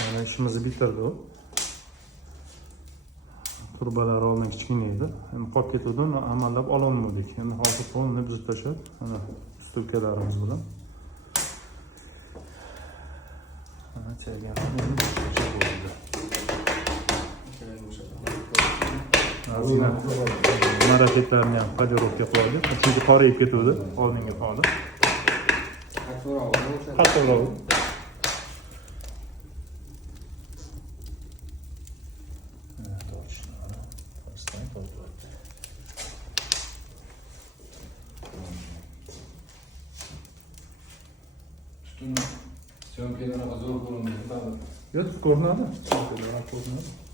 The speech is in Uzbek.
Yani işimizni bitirdi o. Turbalar oldin kichkina edi. Endi qolib ketuvdi, amallab ololmadik. Endi hozir polni buzib tashlab, mana stulkalarimiz bilan. Mana chayganlarni endi buzib tashlab bo'ldi. Maraketlarni ham polirovka qildik. Chunki qorayib ketuvdi oldingi poli. Qattiqroq. Syomkadan zo'r ko'rinmaydi. Yo'q, ko'rinadi. Ko'rinadi.